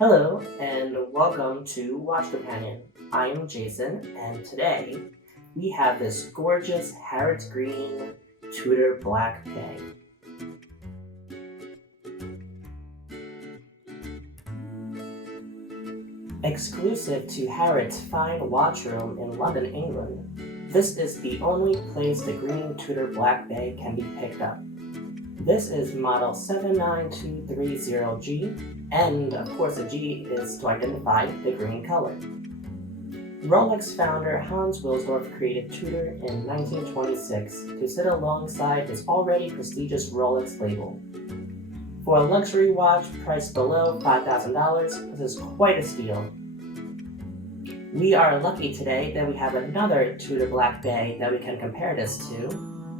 Hello and welcome to Watch Companion. I am Jason and today we have this gorgeous Harrods Green Tudor Black bag. Exclusive to Harrods' fine watch room in London, England, this is the only place the green Tudor Black bag can be picked up. This is model 79230G, and of course the G is to identify the green color. Rolex founder Hans Wilsdorf created Tudor in 1926 to sit alongside his already prestigious Rolex label. For a luxury watch priced below $5,000, this is quite a steal. We are lucky today that we have another Tudor Black bag that we can compare this to.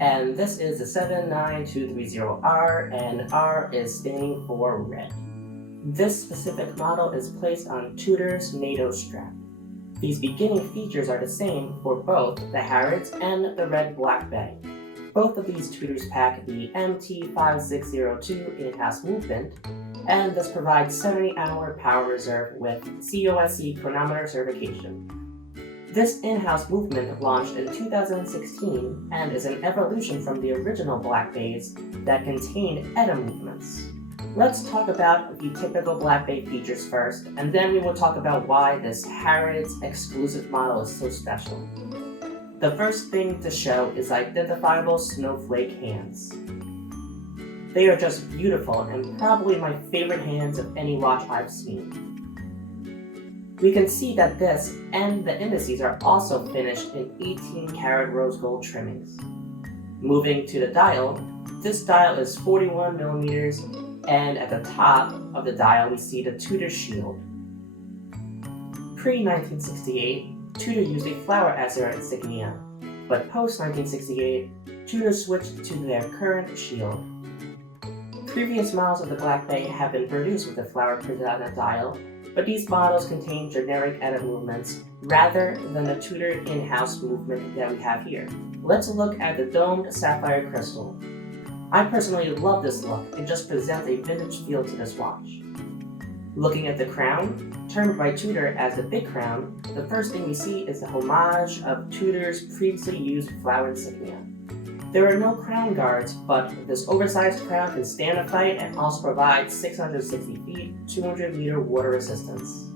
And this is the 79230R, and R is standing for red. This specific model is placed on Tudor's NATO strap. These beginning features are the same for both the Harrods and the red black bag. Both of these Tudors pack the MT5602 in-house movement, and this provides 70-hour power reserve with COSC chronometer certification. This in-house movement launched in 2016 and is an evolution from the original black bays that contained ETA movements. Let's talk about the typical black bay features first, and then we will talk about why this Harrods exclusive model is so special. The first thing to show is identifiable snowflake hands. They are just beautiful and probably my favorite hands of any watch I've seen. We can see that this and the indices are also finished in 18-karat rose gold trimmings. Moving to the dial, this dial is 41 millimeters, and at the top of the dial we see the Tudor shield. Pre-1968, Tudor used a flower as their insignia, but post-1968, Tudor switched to their current shield. Previous models of the Black Bay have been produced with the flower printed on the dial, but these models contain generic ETA movements rather than the Tudor in-house movement that we have here. Let's look at the domed sapphire crystal. I personally love this look, it just presents a vintage feel to this watch. Looking at the crown, termed by Tudor as the Big Crown, the first thing we see is the homage of Tudor's previously used flower insignia. There are no crown guards, but this oversized crown can stand a fight and also provides 660 feet, 200-meter water resistance.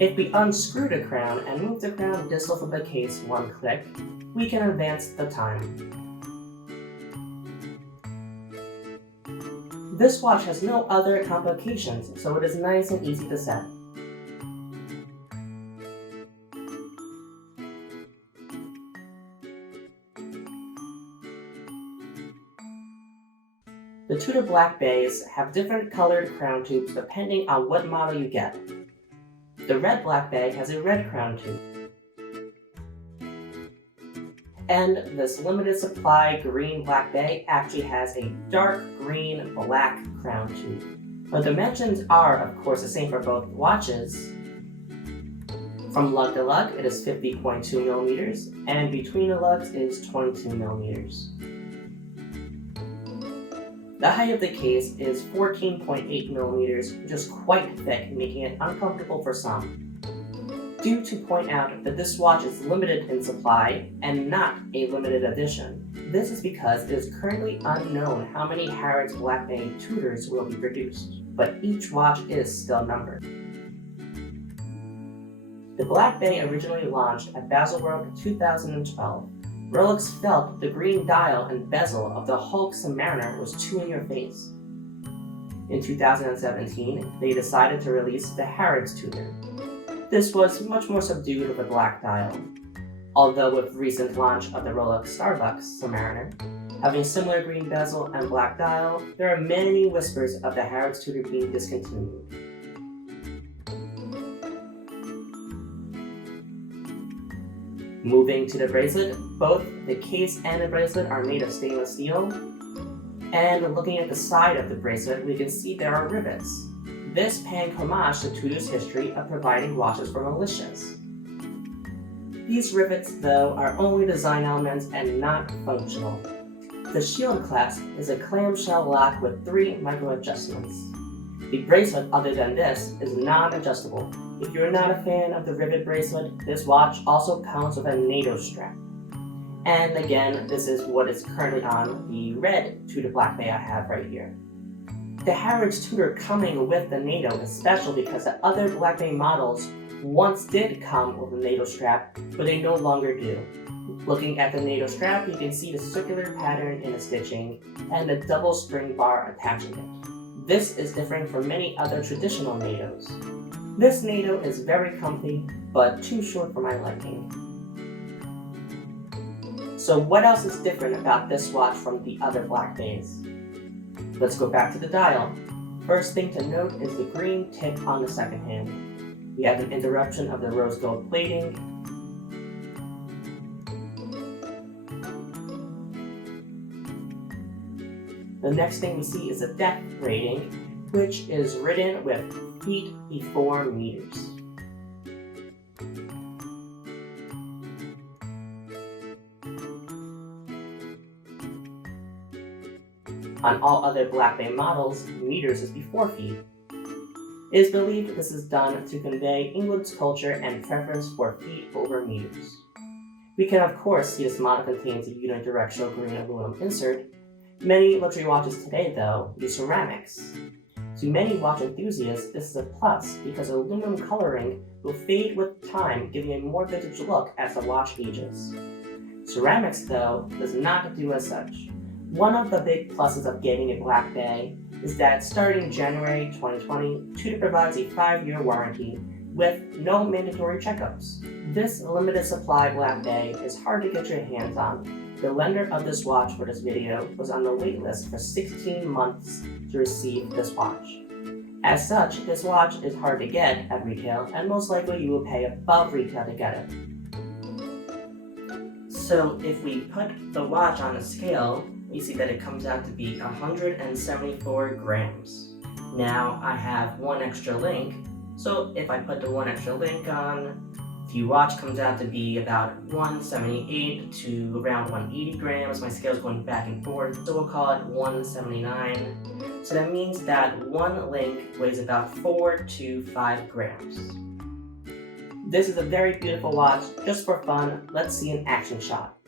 If we unscrew the crown and move the crown distal from the case one click, we can advance the time. This watch has no other complications, so it is nice and easy to set. The Tudor Black Bays have different colored crown tubes depending on what model you get. The red Black Bay has a red crown tube. And this limited supply green Black Bay actually has a dark green black crown tube. The dimensions are, of course, the same for both watches. From lug to lug, it is 50.2 millimeters, and between the lugs is 22 millimeters. The height of the case is 14.8 millimeters, which is quite thick, making it uncomfortable for some. Do to point out that this watch is limited in supply and not a limited edition. This is because it is currently unknown how many Harrods Black Bay Tudors will be produced, but each watch is still numbered. The Black Bay originally launched at Baselworld 2012. Rolex felt the green dial and bezel of the Hulk Submariner was too in your face. In 2017, they decided to release the Harrods Tudor. This was much more subdued with a black dial. Although with recent launch of the Rolex Starbucks Submariner, having similar green bezel and black dial, there are many whispers of the Harrods Tudor being discontinued. Moving to the bracelet, both the case and the bracelet are made of stainless steel. And looking at the side of the bracelet, we can see there are rivets. This paying homage to Tudor's history of providing watches for militias. These rivets, though, are only design elements and not functional. The shield clasp is a clamshell lock with 3 micro adjustments. The bracelet, other than this, is non-adjustable. If you're not a fan of the rivet bracelet, this watch also comes with a NATO strap. And again, this is what is currently on the red Tudor Black Bay I have right here. The Harrods Tudor coming with the NATO is special because the other Black Bay models once did come with a NATO strap, but they no longer do. Looking at the NATO strap, you can see the circular pattern in the stitching and the double spring bar attaching it. This is different from many other traditional NATOs. This NATO is very comfy, but too short for my liking. So what else is different about this watch from the other Black Bays? Let's go back to the dial. First thing to note is the green tip on the second hand. We have an interruption of the rose gold plating. The next thing we see is the depth rating, which is written with feet before meters. On all other Black Bay models, meters is before feet. It is believed this is done to convey England's culture and preference for feet over meters. We can of course see this model contains a unidirectional green aluminum insert. Many luxury watches today, though, use ceramics. To many watch enthusiasts, this is a plus because aluminum coloring will fade with time, giving a more vintage look as the watch ages. Ceramics, though, does not do as such. One of the big pluses of getting a Black Bay is that starting January 2020, Tudor provides a 5-year warranty with no mandatory checkups. This limited supply Black Bay is hard to get your hands on. The lender of this watch for this video was on the wait list for 16 months to receive this watch. As such, this watch is hard to get at retail, and most likely you will pay above retail to get it. So if we put the watch on a scale, we see that it comes out to be 174 grams. Now I have one extra link, so if I put the one extra link on, the watch comes out to be about 178 to around 180 grams. My scale's going back and forth, so we'll call it 179. So that means that one link weighs about 4 to 5 grams. This is a very beautiful watch. Just for fun, let's see an action shot.